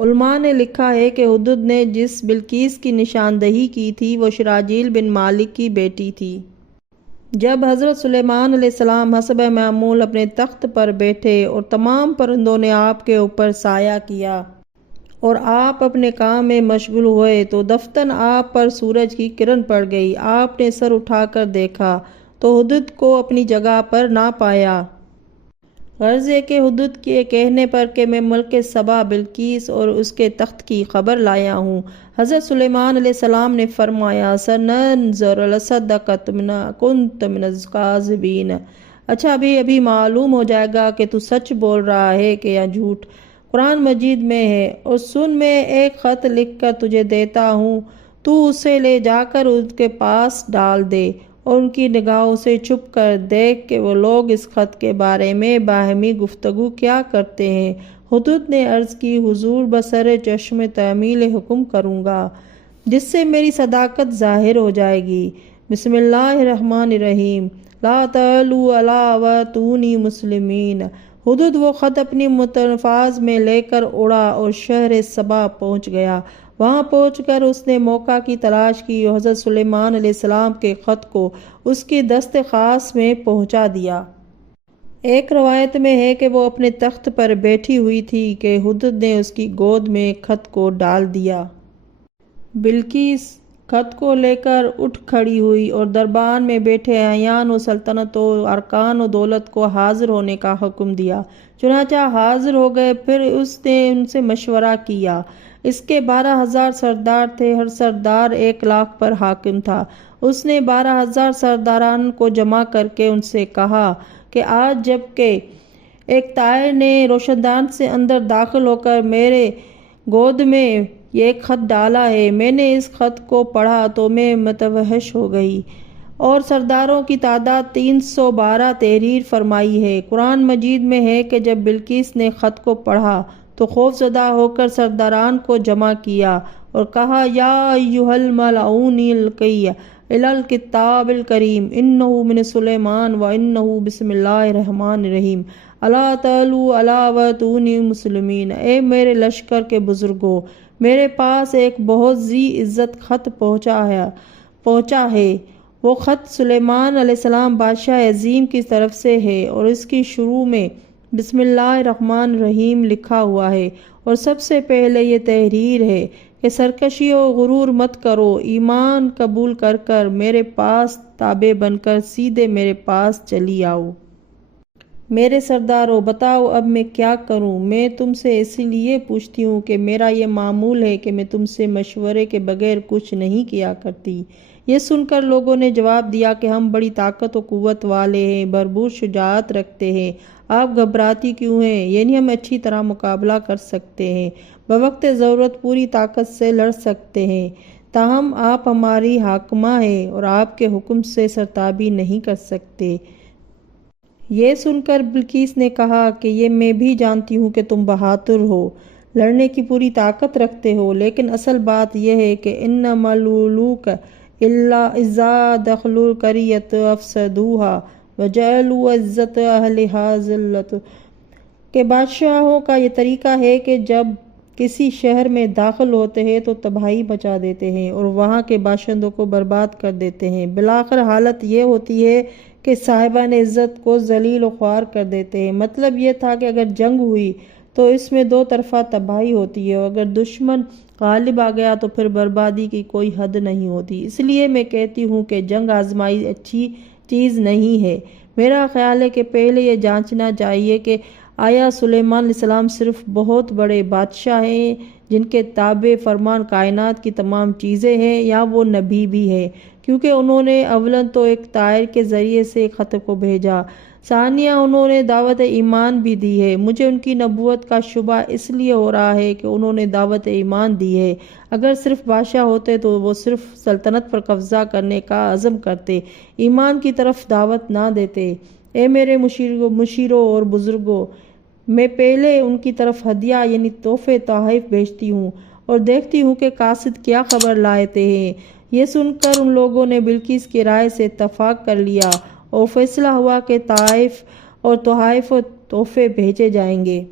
علماء نے لکھا ہے کہ ہدہد نے جس بلقیس کی نشاندہی کی تھی وہ شراجیل بن مالک کی بیٹی تھی۔ جب حضرت سلیمان علیہ السلام حسب معمول اپنے تخت پر بیٹھے اور تمام پرندوں نے آپ کے اوپر سایہ کیا اور آپ اپنے کام میں مشغول ہوئے تو دفتن آپ پر سورج کی کرن پڑ گئی۔ آپ نے سر اٹھا کر دیکھا تو ہدہد کو اپنی جگہ پر نہ پایا۔ غرض یہ کہ ہدہد کے کہنے پر کہ میں ملک سبا بلقیس اور اس کے تخت کی خبر لایا ہوں، حضرت سلیمان علیہ السلام نے فرمایا سننظر لصدقت من کنت من الکاذبین، اچھا ابھی معلوم ہو جائے گا کہ تو سچ بول رہا ہے کہ یا جھوٹ۔ قرآن مجید میں ہے، اور سن میں ایک خط لکھ کر تجھے دیتا ہوں، تو اسے لے جا کر ان کے پاس ڈال دے اور ان کی نگاہوں سے چھپ کر دیکھ کہ وہ لوگ اس خط کے بارے میں باہمی گفتگو کیا کرتے ہیں۔ ہدہد نے عرض کی حضور بسر چشم تعمیل حکم کروں گا جس سے میری صداقت ظاہر ہو جائے گی۔ بسم اللہ الرحمن الرحیم، لا تعلوا علی واتونی مسلمین۔ ہدہد وہ خط اپنی متنفاذ میں لے کر اڑا اور شہر سبا پہنچ گیا۔ وہاں پہنچ کر اس نے موقع کی تلاش کی اور حضرت سلیمان علیہ السلام کے خط کو اس کی دست خاص میں پہنچا دیا۔ ایک روایت میں ہے کہ وہ اپنے تخت پر بیٹھی ہوئی تھی کہ ہدہد نے اس کی گود میں خط کو ڈال دیا۔ بلقیس خط کو لے کر اٹھ کھڑی ہوئی اور دربار میں بیٹھے اعیان و سلطنت و ارکان و دولت کو حاضر ہونے کا حکم دیا۔ چنانچہ حاضر ہو گئے۔ پھر اس نے ان سے مشورہ کیا۔ اس کے 12,000 سردار تھے، ہر سردار 1,00,000 پر حاکم تھا۔ اس نے 12,000 سرداران کو جمع کر کے ان سے کہا کہ آج جب کہ ایک طائر نے روشندان سے اندر داخل ہو کر میرے گود میں یہ خط ڈالا ہے، میں نے اس خط کو پڑھا تو میں متوحش ہو گئی، اور سرداروں کی تعداد 312 تحریر فرمائی ہے۔ قرآن مجید میں ہے کہ جب بلقیس نے خط کو پڑھا تو خوف زدہ ہو کر سرداران کو جمع کیا اور کہا یا ایھا الملؤون القی الی الکتاب الکریم انہ من سلیمان و انہ بسم اللہ الرحمن الرحیم الا تعلوا علی واتونی مسلمین۔ اے میرے لشکر کے بزرگوں، میرے پاس ایک بہت ذی عزت خط پہنچا ہے۔ وہ خط سلیمان علیہ السلام بادشاہ عظیم کی طرف سے ہے اور اس کی شروع میں بسم اللہ الرحمن الرحیم لکھا ہوا ہے، اور سب سے پہلے یہ تحریر ہے کہ سرکشی و غرور مت کرو، ایمان قبول کر کر میرے پاس تابع بن کر سیدھے میرے پاس چلی آؤ۔ میرے سردارو بتاؤ اب میں کیا کروں؟ میں تم سے اسی لیے پوچھتی ہوں کہ میرا یہ معمول ہے کہ میں تم سے مشورے کے بغیر کچھ نہیں کیا کرتی۔ یہ سن کر لوگوں نے جواب دیا کہ ہم بڑی طاقت و قوت والے ہیں، بھرپور شجاعت رکھتے ہیں، آپ گھبراتی کیوں ہیں؟ یعنی ہم اچھی طرح مقابلہ کر سکتے ہیں، بوقت ضرورت پوری طاقت سے لڑ سکتے ہیں، تاہم آپ ہماری حاکمہ ہیں اور آپ کے حکم سے سرتابی نہیں کر سکتے۔ یہ سن کر بلقیس نے کہا کہ یہ میں بھی جانتی ہوں کہ تم بہادر ہو، لڑنے کی پوری طاقت رکھتے ہو، لیکن اصل بات یہ ہے کہ انما الملوک اذا دخلوا القریۃ افسدوها وجعلوا عزت اہلھا ذلۃ، کہ بادشاہوں کا یہ طریقہ ہے کہ جب کسی شہر میں داخل ہوتے ہیں تو تباہی مچا دیتے ہیں اور وہاں کے باشندوں کو برباد کر دیتے ہیں، بالآخر حالت یہ ہوتی ہے کہ صاحبان عزت کو ذلیل و خوار کر دیتے ہیں۔ مطلب یہ تھا کہ اگر جنگ ہوئی تو اس میں دو طرفہ تباہی ہوتی ہے، اور اگر دشمن غالب آ گیا تو پھر بربادی کی کوئی حد نہیں ہوتی۔ اس لیے میں کہتی ہوں کہ جنگ آزمائی اچھی چیز نہیں ہے۔ میرا خیال ہے کہ پہلے یہ جانچنا چاہیے کہ آیا سلیمان علیہ السلام صرف بہت بڑے بادشاہ ہیں جن کے تابع فرمان کائنات کی تمام چیزیں ہیں، یا وہ نبی بھی ہے، کیونکہ انہوں نے اولاً تو ایک طائر کے ذریعے سے خط کو بھیجا، ثانیہ انہوں نے دعوت ایمان بھی دی ہے۔ مجھے ان کی نبوت کا شبہ اس لیے ہو رہا ہے کہ انہوں نے دعوت ایمان دی ہے، اگر صرف بادشاہ ہوتے تو وہ صرف سلطنت پر قبضہ کرنے کا عزم کرتے، ایمان کی طرف دعوت نہ دیتے۔ اے میرے مشیروں اور بزرگوں، میں پہلے ان کی طرف ہدیہ یعنی تحفے تحائف بھیجتی ہوں اور دیکھتی ہوں کہ قاصد کیا خبر لاتے ہیں۔ یہ سن کر ان لوگوں نے بلقیس کی رائے سے اتفاق کر لیا اور فیصلہ ہوا کہ تحائف اور تحفے بھیجے جائیں گے۔